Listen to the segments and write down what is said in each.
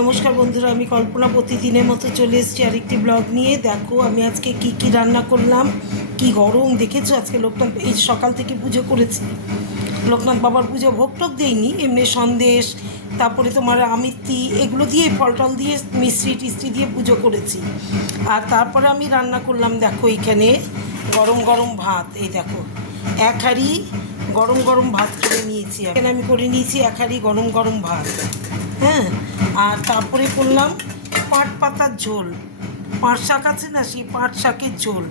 নমস্কার বন্ধুরা, আমি কল্পনা প্রতিদিনের মতো চলে এসেছি আরেকটি ব্লগ নিয়ে। দেখো আমি আজকে কি রান্না করলাম। কি গরম দেখেছো। আজকে লোকনাথ এই সকাল থেকে পুজো করেছি। লোকনাথ বাবার পুজো ভোগ টোক দেয়নি, এমনি সন্দেশ, তারপরে তোমার আমিত্তি, এগুলো দিয়ে ফল টল দিয়ে মিষ্টি টিষ্টি দিয়ে পুজো করেছি। আর তারপরে আমি রান্না করলাম, দেখো এইখানে গরম গরম ভাত। এই দেখো এক হাঁড়ি গরম গরম ভাত করে নিয়েছি। এখানে আমি করে নিয়েছি এক হাঁড়ি গরম গরম ভাত। হ্যাঁ, আর তারপরে করলাম পাট পাতার ঝোল। পাট শাক আছে না, সেই পাট শাকের ঝোল।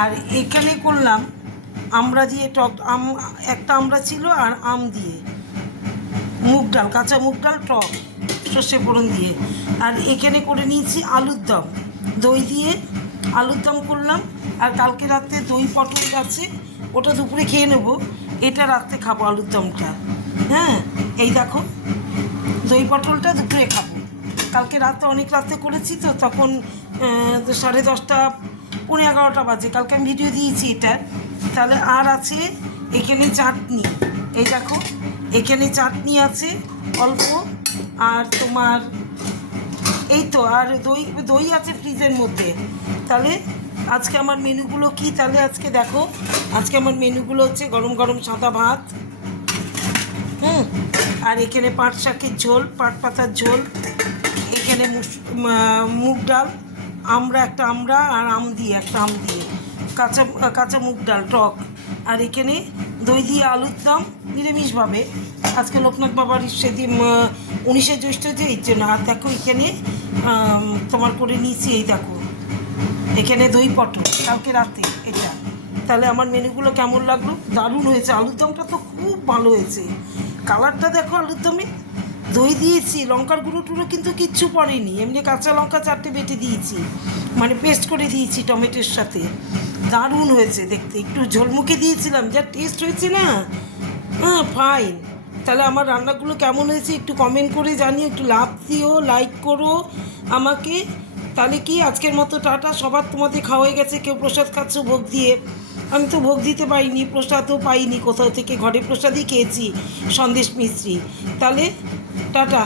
আর এখানে করলাম আমড়া দিয়ে টক আম, একটা আমড়া ছিল, আর আম দিয়ে মুগ ডাল, কাঁচা মুগ ডাল টক সর্ষে ফোড়ন দিয়ে। আর এখানে করে নিয়েছি আলুর দম, দই দিয়ে আলুর দম করলাম। আর কালকে রাত্রে দই পটল আছে, ওটা দুপুরে খেয়ে নেবো, এটা রাত্রে খাবো আলুর দমটা। হ্যাঁ, এই দেখো দই পটলটা দুপুরে খাবো। কালকে রাতে অনেক রাতে করেছি তো, তখন 10:30 পৌনে 11টা বাজে। কালকে আমি ভিডিও দিয়েছি এটা। তাহলে আর আছে এখানে চাটনি। এই দেখো এখানে চাটনি আছে অল্প, আর তোমার এই তো, আর দই দই আছে ফ্রিজের মধ্যে। তাহলে আজকে আমার মেনুগুলো কি, তাহলে আজকে দেখো, আজকে আমার মেনুগুলো হচ্ছে গরম গরম সাদা ভাত, আর এখানে পাট শাকের ঝোল, পাট পাতার ঝোল, এখানে মুগ ডাল, একটা আমড়া আর আম দিয়ে একটা আম দিয়ে কাঁচা কাঁচা মুগ ডাল টক, আর এখানে দই দিয়ে আলুর দম নিরামিষভাবে। আজকে লোকনাথ বাবার সেদিন 19শে জ্যৈষ্ঠ যে, এর জন্য। আর দেখো এখানে তোমার করে নিয়েছি, এই দেখো এখানে দই পটল কালকে রাতে এটা। তাহলে আমার মেনুগুলো কেমন লাগলো? দারুণ হয়েছে। আলুর দমটা তো খুব ভালো হয়েছে, কালারটা দেখো আলুর দমে। দই দিয়েছি, লঙ্কার গুঁড়ো টুড়ো কিন্তু কিচ্ছু পড়েনি, এমনি কাঁচা লঙ্কা 4টে বেটে দিয়েছি, মানে পেস্ট করে দিয়েছি টমেটোর সাথে। দারুণ হয়েছে দেখতে। একটু ঝোলমুখে দিয়েছিলাম, যা টেস্ট হয়েছে না, হ্যাঁ ফাইন। তাহলে আমার রান্নাগুলো কেমন হয়েছে একটু কমেন্ট করে জানিও, একটু লাভ দিও, লাইক করো আমাকে। তাহলে কি আজকের মতো টাটা। সবার তোমাদের খাওয়া হয়ে গেছে, কেউ প্রসাদ খাচ্ছ ভোগ দিয়ে। আমি তো ভোগ দিতে পারিনি, প্রসাদও পাইনি কোথাও থেকে, ঘরে প্রসাদই খেয়েছি, সন্দেশ মিষ্টি। তাহলে টাটা।